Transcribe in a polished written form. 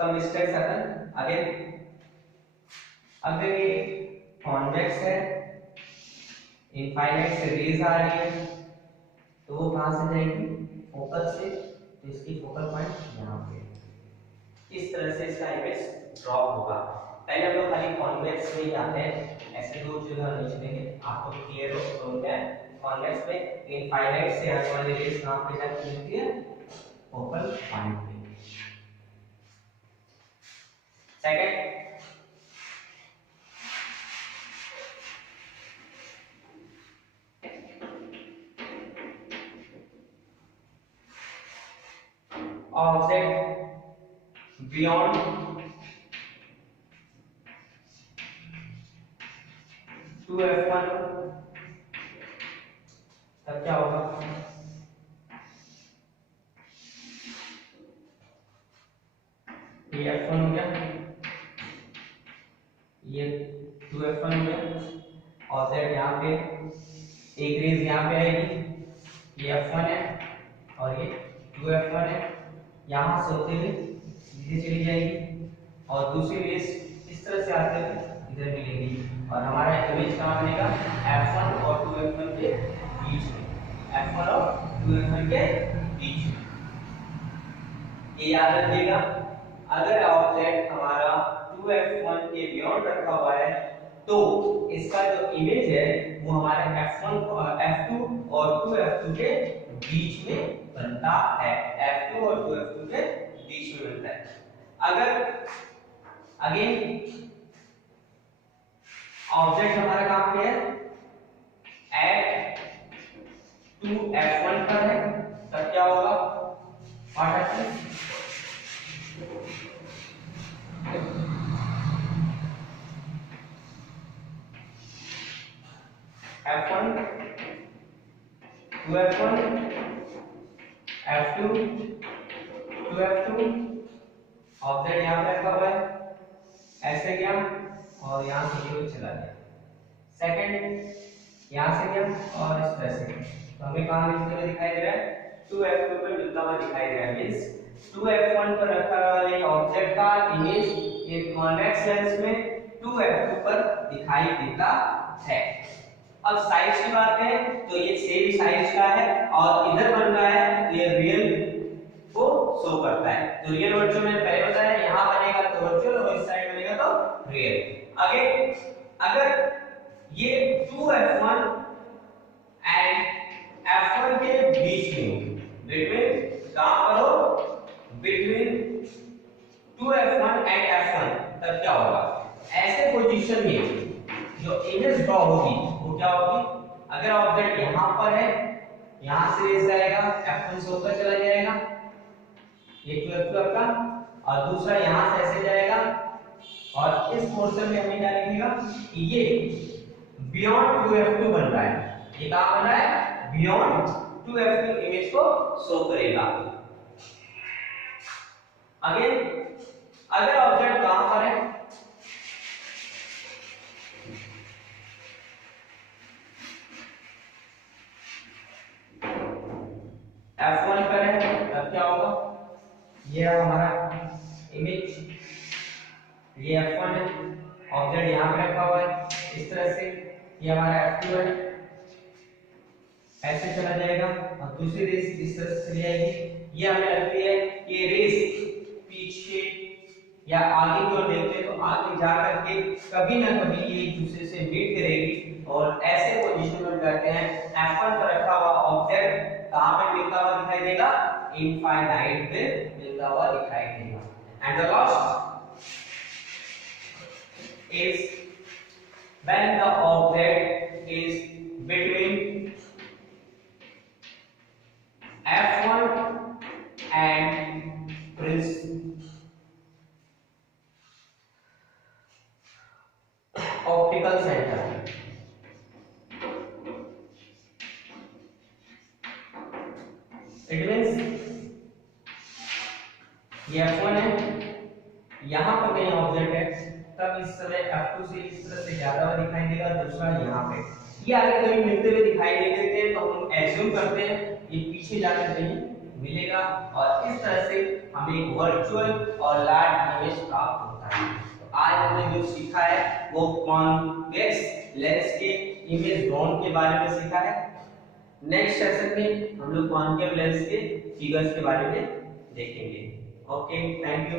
some mistakes happen. Again, अगर ये convex है, इनफाइनाइट से रेज आ रही है, तो वो कहां से जाएगी? फोकस से। तो इसकी फोकल पॉइंट यहाँ पे, इस तरह से इसका इमेज ड्रॉप होगा। पहले हम लोग खाली कॉन्वेक्स में ही आते हैं, ऐसे दो जगह नहीं चलेंगे, आपको क्लियर हो तो क्या है। कॉन्वेक्स में इनफाइनाइट से आने वाली रेज कहां पे जाती मिलती है? फोकल पॉइंट पे। सेकंड, object beyond 2f1, तब क्या होगा? ये f1 हो गया, ये 2f1 हो गया, ऑब्जेक्ट यहाँ पे एक रेज यहाँ पे आएगी, ये f1 है और ये 2f1 है, यहाँ से होते हुए सीधे चली जाएगी और दूसरी रेज इस तरह से आते हुए इधर मिलेगी और हमारा इमेज कहाँ बनेगा? f1 और 2f1 के बीच में, f1 और 2f1 के बीच में। ये याद रखिएगा, अगर ऑब्जेक्ट हमारा 2f1 के बियॉन्ड रखा हुआ है तो इसका जो इमेज है वो हमारे f1 f2 और 2f2 के बीच में बनता है, f2 और 2f2 के बीच में बनता है। अगर अगेन ऑब्जेक्ट हमारा कहां पे है? at 2f1 पर है, तब क्या होगा? What happens? f1 2f1 f2 2f2, object यहाँ पे रखा हुआ है, ऐसे गया और यहाँ से ये चला गया। सेकंड, यहाँ से गया और इस तरह से, तो हमें कहाँ मिलते हुए दिखाई दे रहा है? 2f2 पर मिलता हुआ दिखाई दे रहा है। मींस 2f1 पर रखा हुआ ऑब्जेक्ट का इमेज एक कॉन्वेक्स लेंस में 2f2 पर दिखाई देता है। अब साइज की बात करें तो ये सेम साइज का है और इधर बन रहा है तो ये रियल को शो करता है। तो रियल वर्चुअल मैंने पहले बताया, यहाँ बनेगा तो वर्चुअल और इस साइड बनेगा तो रियल। आगे अगर ये 2f1 एंड f1 के बीच में, बिटवीन कहां पर हो? बिटवीन 2f1 एंड f1, तब क्या होगा? ऐसे पोजीशन में जो इमेज ड्रॉ होगी वो क्या होगी? अगर ऑब्जेक्ट यहां पर है, यहां से रेज जाएगा, f1 से होकर चला जाएगा, ये 2f2 आपका, और दूसरा यहां से ऐसे जाएगा और इस पोर्शन में हमें क्या लिखेगा कि ये बियॉन्ड 2f2 बन रहा है। ये कहां बन रहा है? बियॉन्ड 2f2 इमेज को शो करेगा। अगेन अगर ऑब्जेक्ट कहां पर है? f1 पर है, तब क्या होगा? ये हमारा इमेज, ये f1 है, ऑब्जेक्ट यहां पे रखा हुआ है इस तरह से, ये हमारा f2 है, ऐसे चला जाएगा और दूसरी रेस इस तरह से चली जाएगी। ये हमें लगती है कि रेस पीछे या आगे की ओर देखते हैं तो आगे जा करके कभी ना कभी ये एक दूसरे से मीट करेगी और ऐसे पोजीशन में कहते हैं f1 पर रखा हुआ ऑब्जेक्ट कहां पे मिलता हुआ दिखाई देगा? इनफाइनाइट पे मिलता हुआ दिखाई देगा। And the last is when the object is between f1 and optical center. It means ये f1 है, यहाँ पर कहीं ऑब्जेक्ट है, तब इस समय f2 से इस तरह से ज्यादा हुआ दिखाई देगा, दूसरा यहाँ पे। ये आगे कहीं मिलते हुए दिखाई नहीं देते हैं तो हम एज्यूम करते हैं ये पीछे जाकर कहीं मिलेगा और इस तरह से हमें वर्चुअल और लार्ज इमेज प्राप्त होता है। तो आज हमने जो सीखा है वो कॉन्वेक्स लेंस के इमेज ड्रोन के बारे में सीखा है। नेक्स्ट सेशन में हम लोग कॉन्केव लेंस के फिगर्स के बारे में देखेंगे। Okay, thank you.